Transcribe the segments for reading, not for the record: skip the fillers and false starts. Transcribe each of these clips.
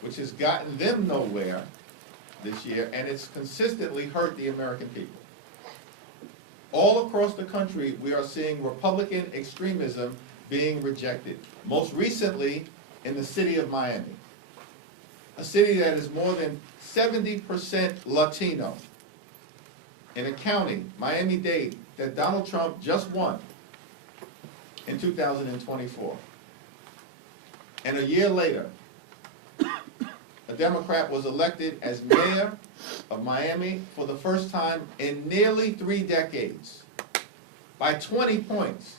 which has gotten them nowhere this year, and it's consistently hurt the American people. All across the country, we are seeing Republican extremism being rejected. Most recently, in the city of Miami, a city that is more than 70% Latino, in a county, Miami-Dade, that Donald Trump just won in 2024. And a year later, a Democrat was elected as mayor of Miami for the first time in nearly 3 decades by 20 points.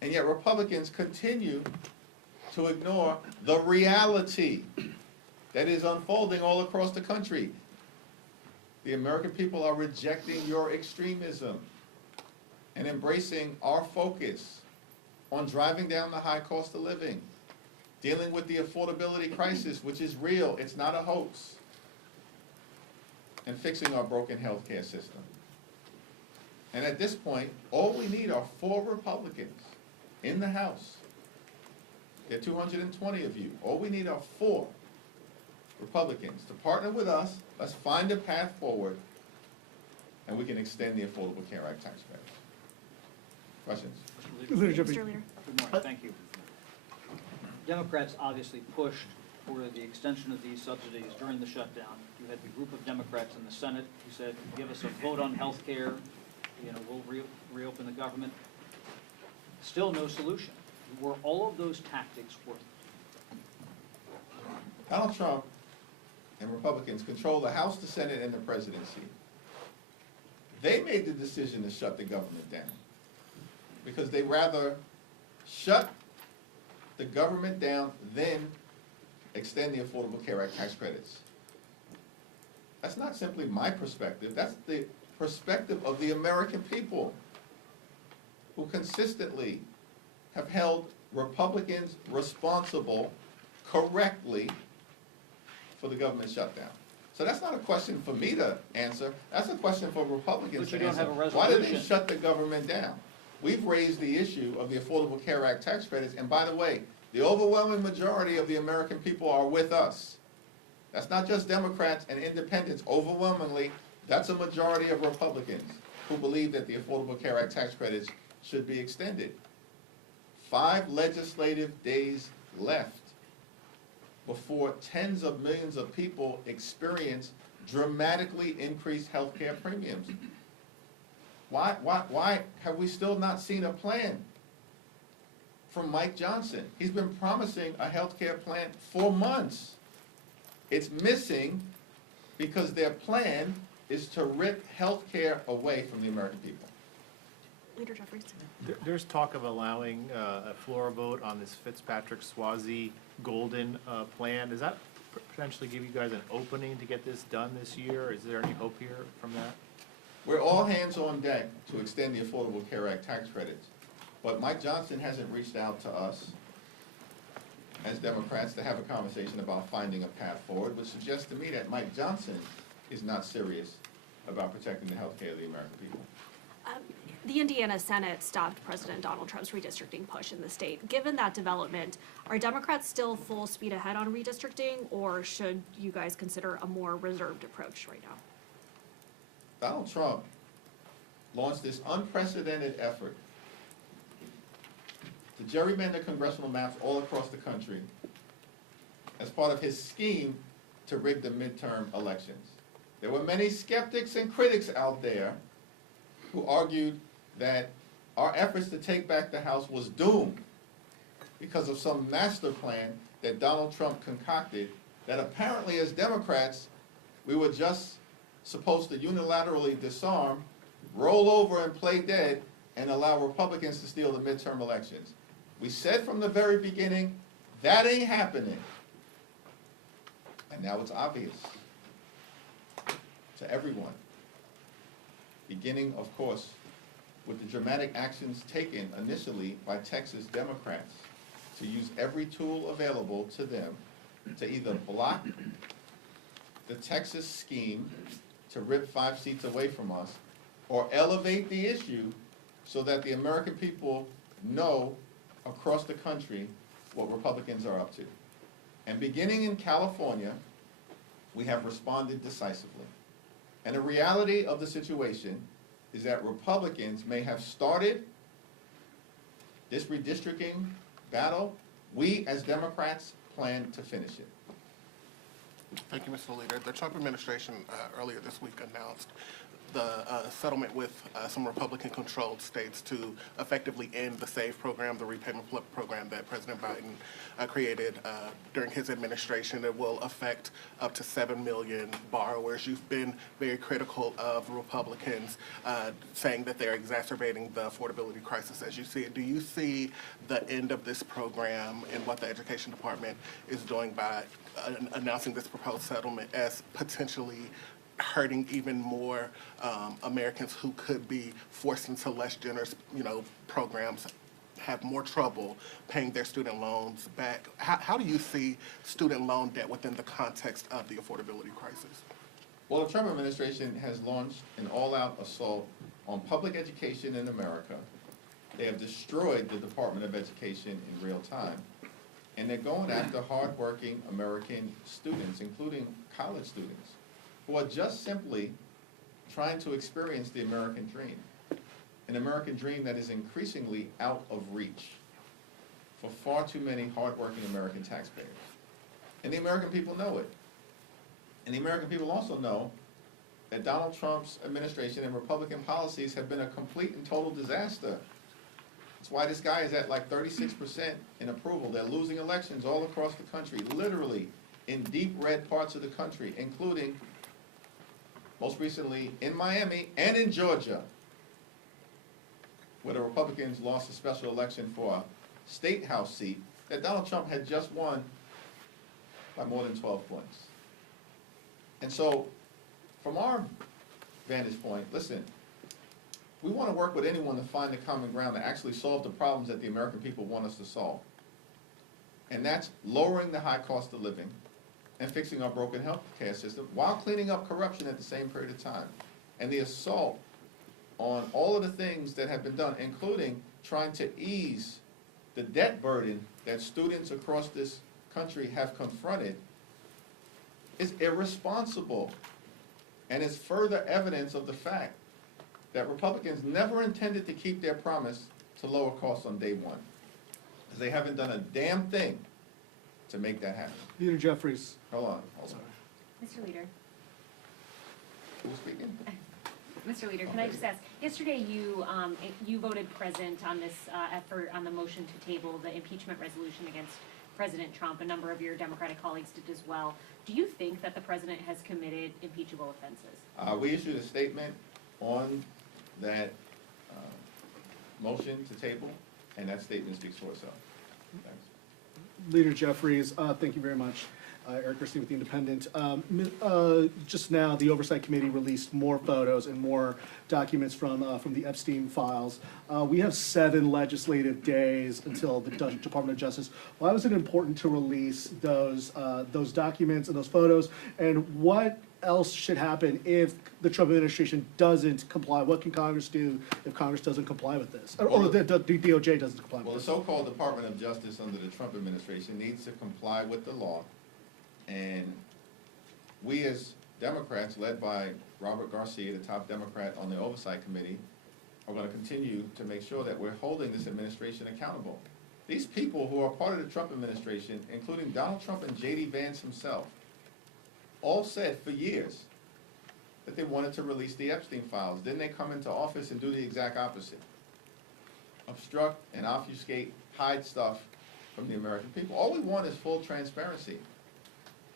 And yet Republicans continue to ignore the reality that is unfolding all across the country. The American people are rejecting your extremism and embracing our focus on driving down the high cost of living, dealing with the affordability crisis, which is real, it's not a hoax, and fixing our broken healthcare system. And at this point, all we need are 4 Republicans in the House. There are 220 of you. All we need are 4 Republicans to partner with us. Let's find a path forward, and we can extend the Affordable Care Act tax credit. Questions? Mr. Leader. Mr. Leader. Good morning, thank you. Democrats obviously pushed for the extension of these subsidies during the shutdown. You had the group of Democrats in the Senate who said, give us a vote on health care, we'll reopen the government. Still no solution. Were all of those tactics worth it? Donald Trump and Republicans control the House, the Senate, and the presidency. They made the decision to shut the government down because they rather shut the government down than extend the Affordable Care Act tax credits. That's not simply my perspective, that's the perspective of the American people who consistently have held Republicans responsible correctly for the government shutdown. So that's not a question for me to answer, that's a question for Republicans But to you don't answer. have a Why did they resolution. shut the government down? We've raised the issue of the Affordable Care Act tax credits, and by the way, the overwhelming majority of the American people are with us. That's not just Democrats and independents. Overwhelmingly, that's a majority of Republicans who believe that the Affordable Care Act tax credits should be extended. 5 legislative days left before tens of millions of people experience dramatically increased health care premiums. Why have we still not seen a plan from Mike Johnson? He's been promising a health care plan for months. It's missing because their plan is to rip health care away from the American people. Leader Jeffries. There's talk of allowing a floor vote on this Fitzpatrick-Swayze Golden plan. Does that potentially give you guys an opening to get this done this year? Is there any hope here from that? We're all hands on deck to extend the Affordable Care Act tax credits, but Mike Johnson hasn't reached out to us as Democrats to have a conversation about finding a path forward, which suggests to me that Mike Johnson is not serious about protecting the health care of the American people. The Indiana Senate stopped President Donald Trump's redistricting push in the state. Given that development, are Democrats still full speed ahead on redistricting, or should you guys consider a more reserved approach right now? Donald Trump launched this unprecedented effort to gerrymander congressional maps all across the country as part of his scheme to rig the midterm elections. There were many skeptics and critics out there who argued that our efforts to take back the House was doomed because of some master plan that Donald Trump concocted that apparently as Democrats we were just supposed to unilaterally disarm, roll over and play dead, and allow Republicans to steal the midterm elections. We said from the very beginning, that ain't happening. And now it's obvious to everyone. Beginning, of course, with the dramatic actions taken initially by Texas Democrats to use every tool available to them to either block the Texas scheme to rip 5 seats away from us, or elevate the issue so that the American people know across the country what Republicans are up to. And beginning in California, we have responded decisively. And the reality of the situation is that Republicans may have started this redistricting battle. We, as Democrats, plan to finish it. Thank you, Mr. Leader. The Trump administration earlier this week announced the settlement with some Republican-controlled states to effectively end the SAVE program, the repayment program that President Biden created during his administration. It will affect up to 7 million borrowers. You've been very critical of Republicans, saying that they're exacerbating the affordability crisis as you see it. Do you see the end of this program and what the Education Department is doing by announcing this proposed settlement as potentially hurting even more Americans who could be forced into less generous, programs, have more trouble paying their student loans back? How do you see student loan debt within the context of the affordability crisis? Well, the Trump administration has launched an all-out assault on public education in America. They have destroyed the Department of Education in real time. And they're going after hardworking American students, including college students, who are just simply trying to experience the American dream. An American dream that is increasingly out of reach for far too many hardworking American taxpayers. And the American people know it. And the American people also know that Donald Trump's administration and Republican policies have been a complete and total disaster. That's why this guy is at like 36% in approval. They're losing elections all across the country, literally in deep red parts of the country, including, most recently, in Miami and in Georgia, where the Republicans lost a special election for a state house seat that Donald Trump had just won by more than 12 points. And so, from our vantage point, listen, we want to work with anyone to find the common ground to actually solve the problems that the American people want us to solve. And that's lowering the high cost of living and fixing our broken health care system while cleaning up corruption at the same period of time. And the assault on all of the things that have been done, including trying to ease the debt burden that students across this country have confronted, is irresponsible. And is further evidence of the fact that Republicans never intended to keep their promise to lower costs on day one, because they haven't done a damn thing to make that happen. Leader Jeffries. Hold on. Mr. Leader, Who's speaking? Mr. Leader, can I just ask, yesterday you voted present on this effort on the motion to table the impeachment resolution against President Trump. A number of your Democratic colleagues did as well. Do you think that the president has committed impeachable offenses? We issued a statement on that motion to table, and that statement speaks for itself. Thanks. Leader Jeffries, thank you very much. Eric Christie with The Independent. Just now, the Oversight Committee released more photos and more documents from the Epstein files. We have 7 legislative days until the Department of Justice. Why was it important to release those documents and those photos? And what else should happen if the Trump administration doesn't comply? What can Congress do if Congress doesn't comply with this? Or the DOJ doesn't comply Well, with the this? so-called Department of Justice under the Trump administration needs to comply with the law. And we as Democrats, led by Robert Garcia, the top Democrat on the Oversight Committee, are going to continue to make sure that we're holding this administration accountable. These people who are part of the Trump administration, including Donald Trump and J.D. Vance himself, all said for years that they wanted to release the Epstein files. Then they come into office and do the exact opposite. Obstruct and obfuscate, hide stuff from the American people. All we want is full transparency,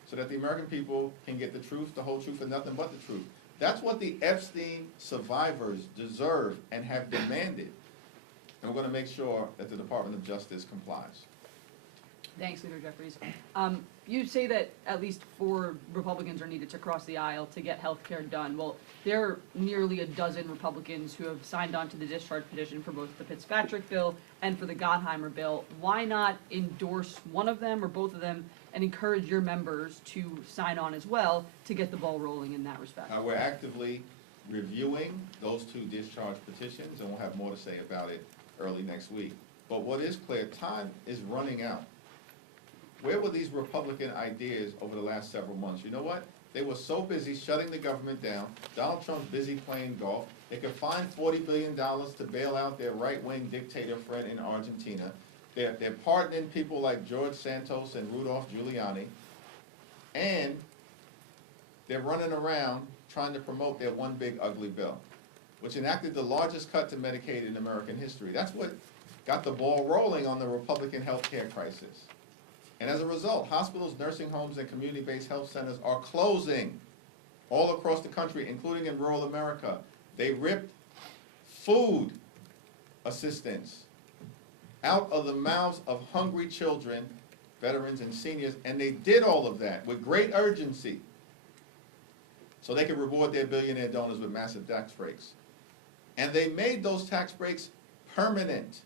so that the American people can get the truth, the whole truth, and nothing but the truth. That's what the Epstein survivors deserve and have demanded. And we're going to make sure that the Department of Justice complies. Thanks, Leader Jeffries. You say that at least 4 Republicans are needed to cross the aisle to get health care done. Well, there are nearly a dozen Republicans who have signed on to the discharge petition for both the Fitzpatrick bill and for the Gottheimer bill. Why not endorse one of them or both of them and encourage your members to sign on as well to get the ball rolling in that respect? We're actively reviewing those 2 discharge petitions, and we'll have more to say about it early next week. But what is clear, time is running out. where were these Republican ideas over the last several months? You know what? They were so busy shutting the government down. Donald Trump's busy playing golf. They could find $40 billion to bail out their right-wing dictator friend in Argentina. They're pardoning people like George Santos and Rudolph Giuliani. And they're running around trying to promote their one big ugly bill, which enacted the largest cut to Medicaid in American history. That's what got the ball rolling on the Republican health care crisis. And as a result, hospitals, nursing homes, and community-based health centers are closing all across the country, including in rural America. They ripped food assistance out of the mouths of hungry children, veterans, and seniors, and they did all of that with great urgency so they could reward their billionaire donors with massive tax breaks. And they made those tax breaks permanent.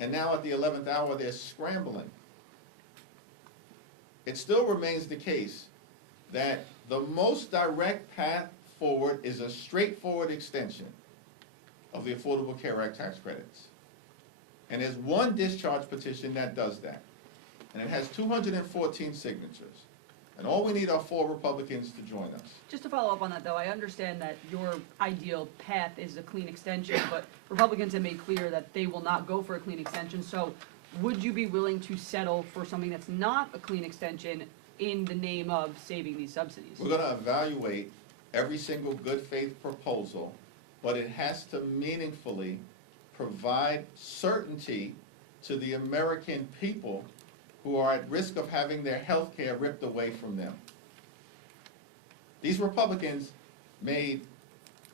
And now at the 11th hour, they're scrambling. It still remains the case that the most direct path forward is a straightforward extension of the Affordable Care Act tax credits. And there's one discharge petition that does that. And it has 214 signatures. And all we need are 4 Republicans to join us. Just to follow up on that, though, I understand that your ideal path is a clean extension, but Republicans have made clear that they will not go for a clean extension. So would you be willing to settle for something that's not a clean extension in the name of saving these subsidies? We're going to evaluate every single good faith proposal, but it has to meaningfully provide certainty to the American people who are at risk of having their health care ripped away from them. These Republicans made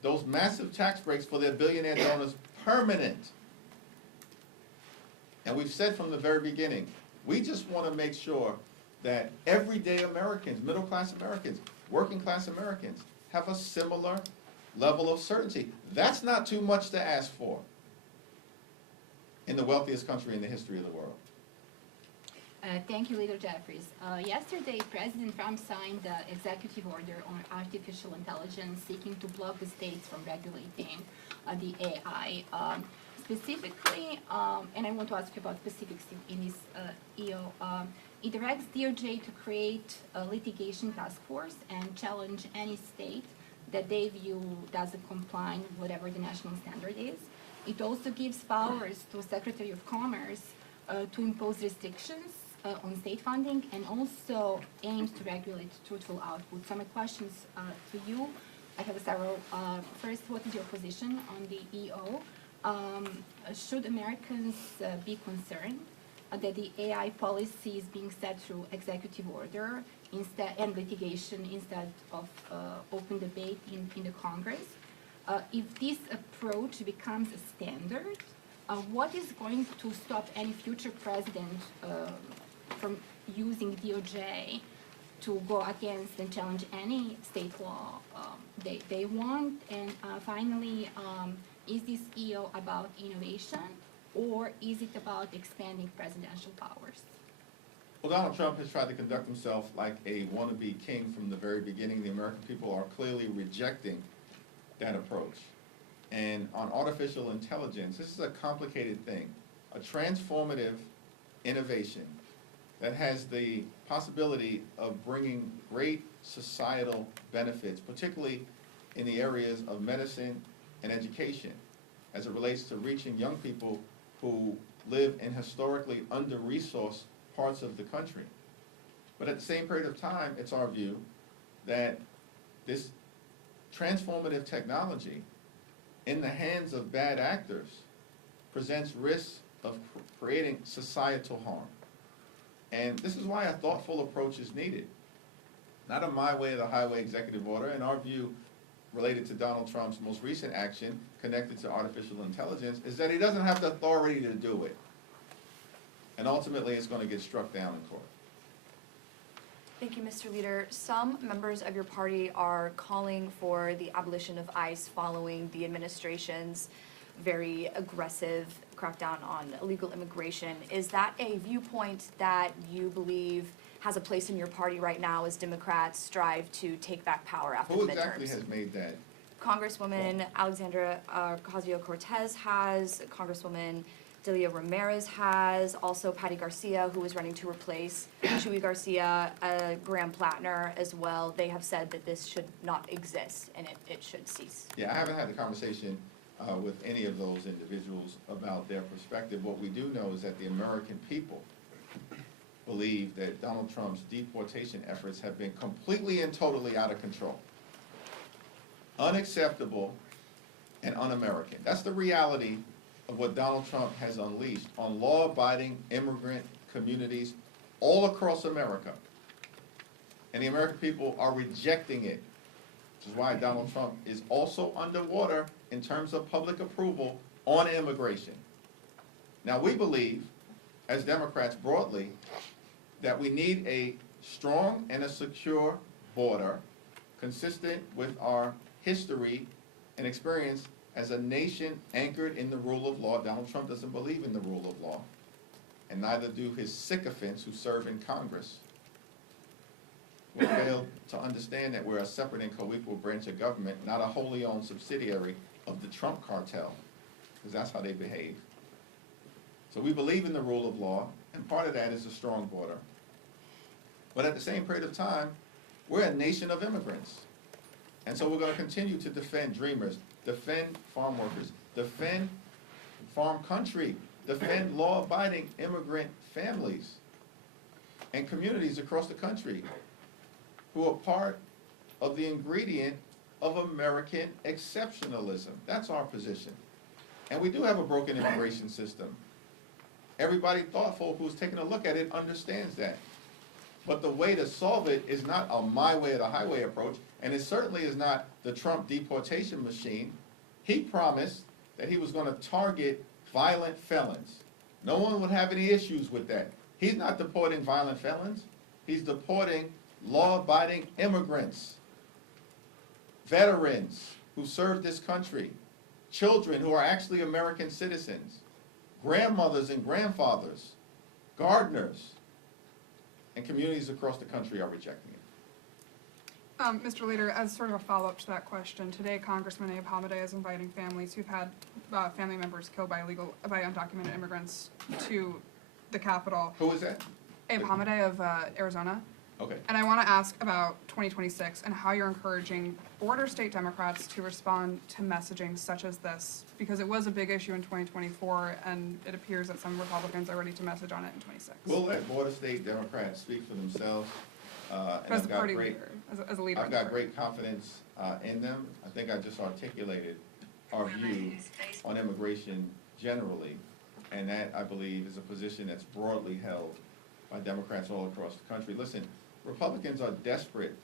those massive tax breaks for their billionaire donors permanent. And we've said from the very beginning, we just want to make sure that everyday Americans, middle-class Americans, working-class Americans, have a similar level of certainty. That's not too much to ask for in the wealthiest country in the history of the world. Thank you, Leader Jeffries. Yesterday, President Trump signed the executive order on artificial intelligence seeking to block the states from regulating the AI. Specifically, and I want to ask you about specifics in this EO, it directs DOJ to create a litigation task force and challenge any state that they view doesn't comply with whatever the national standard is. It also gives powers to Secretary of Commerce to impose restrictions on state funding and also aims to regulate truthful output. So my questions to you, I have several. First, what is your position on the EO? Should Americans be concerned that the AI policy is being set through executive order instead and litigation instead of open debate in the Congress? If this approach becomes a standard, what is going to stop any future president from using DOJ to go against and challenge any state law they want? And finally, is this EO about innovation or is it about expanding presidential powers? Well, Donald Trump has tried to conduct himself like a wannabe king from the very beginning. The American people are clearly rejecting that approach. And on artificial intelligence, this is a complicated thing, a transformative innovation that has the possibility of bringing great societal benefits, particularly in the areas of medicine and education, as it relates to reaching young people who live in historically under-resourced parts of the country. But at the same period of time, it's our view that this transformative technology in the hands of bad actors presents risks of creating societal harm. And this is why a thoughtful approach is needed. Not a my way or the highway executive order. In our view, related to Donald Trump's most recent action connected to artificial intelligence, is that he doesn't have the authority to do it. And ultimately, it's going to get struck down in court. Thank you, Mr. Leader. Some members of your party are calling for the abolition of ICE following the administration's very aggressive crackdown on illegal immigration. Is that a viewpoint that you believe has a place in your party right now as Democrats strive to take back power after the midterms? Who exactly has made that? Congresswoman Alexandra Ocasio-Cortez has, Congresswoman Delia Ramirez has, also Patty Garcia, who is running to replace Chuy Garcia, Graham Plattner as well. They have said that this should not exist and it should cease. Yeah, I haven't had the conversation with any of those individuals about their perspective. What we do know is that the American people believe that Donald Trump's deportation efforts have been completely and totally out of control, unacceptable, and un-American. That's the reality of what Donald Trump has unleashed on law-abiding immigrant communities all across America. And the American people are rejecting it, which is why Donald Trump is also underwater in terms of public approval on immigration. Now, we believe, as Democrats broadly, that we need a strong and a secure border consistent with our history and experience as a nation anchored in the rule of law. Donald Trump doesn't believe in the rule of law, and neither do his sycophants who serve in Congress, who fail to understand that we're a separate and co-equal branch of government, not a wholly owned subsidiary of the Trump cartel, because that's how they behave. So we believe in the rule of law, and part of that is a strong border. But at the same period of time, we're a nation of immigrants. And so we're going to continue to defend dreamers, defend farm workers, defend farm country, defend law-abiding immigrant families and communities across the country who are part of the ingredient of American exceptionalism. That's our position. And we do have a broken immigration system. Everybody thoughtful who's taken a look at it understands that. But the way to solve it is not a my way or the highway approach, and it certainly is not the Trump deportation machine. He promised that he was going to target violent felons. No one would have any issues with that. He's not deporting violent felons. He's deporting law-abiding immigrants, veterans who served this country, children who are actually American citizens, grandmothers and grandfathers, gardeners, and communities across the country are rejecting it. Mr. Leader, as sort of a follow-up to that question, today Congressman Abe Hamadeh is inviting families who've had family members killed by undocumented immigrants to the Capitol. Who is that? Abe Hamadeh of Arizona. Okay. And I want to ask about 2026 and how you're encouraging border state Democrats to respond to messaging such as this, because it was a big issue in 2024, and it appears that some Republicans are ready to message on it in 26. We'll let border state Democrats speak for themselves. And As a party leader, as a leader. I've got great confidence in them. I think I just articulated our view on immigration generally, and that, I believe, is a position that's broadly held by Democrats all across the country. Listen, Republicans are desperate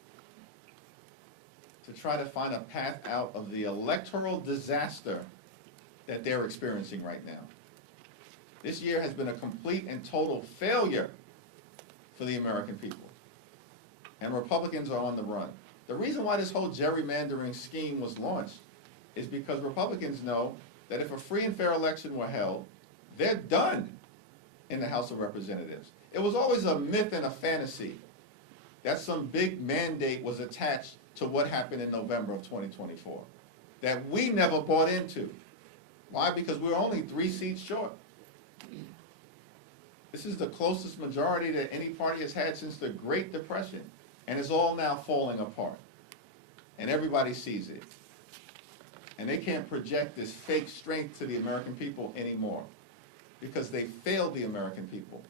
to try to find a path out of the electoral disaster that they're experiencing right now. This year has been a complete and total failure for the American people. And Republicans are on the run. The reason why this whole gerrymandering scheme was launched is because Republicans know that if a free and fair election were held, they're done in the House of Representatives. It was always a myth and a fantasy that some big mandate was attached to what happened in November of 2024, that we never bought into. Why? Because we were only 3 seats short. This is the closest majority that any party has had since the Great Depression, and it's all now falling apart. And everybody sees it. And they can't project this fake strength to the American people anymore, because they failed the American people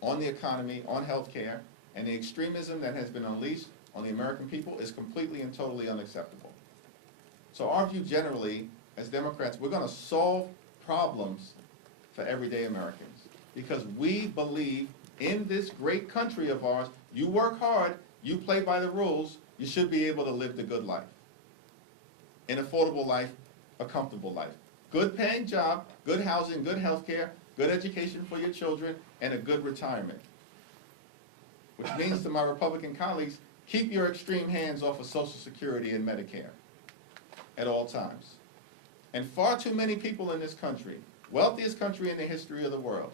on the economy, on health care, and the extremism that has been unleashed on the American people is completely and totally unacceptable. So our view generally, as Democrats, we're going to solve problems for everyday Americans, because we believe in this great country of ours. You work hard, you play by the rules, you should be able to live the good life. An affordable life, a comfortable life. Good paying job, good housing, good health care, good education for your children, and a good retirement. Which means to my Republican colleagues, keep your extreme hands off of Social Security and Medicare at all times. And far too many people in this country, wealthiest country in the history of the world,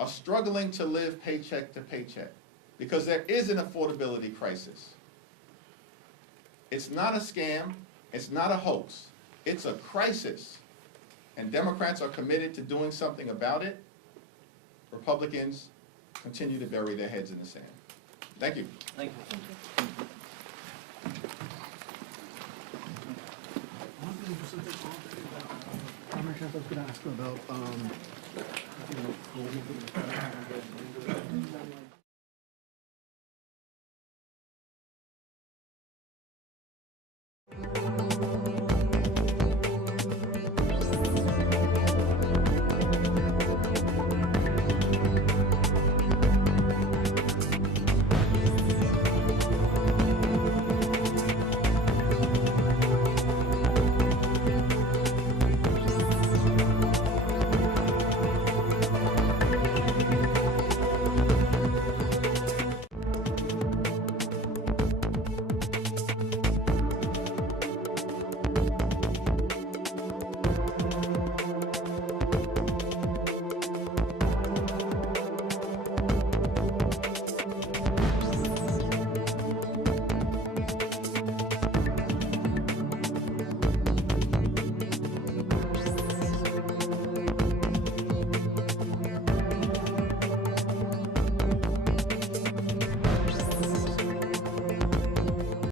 are struggling to live paycheck to paycheck because there is an affordability crisis. It's not a scam, it's not a hoax, it's a crisis. and Democrats are committed to doing something about it, Republicans continue to bury their heads in the sand. Thank you. Thank you. I was gonna ask about,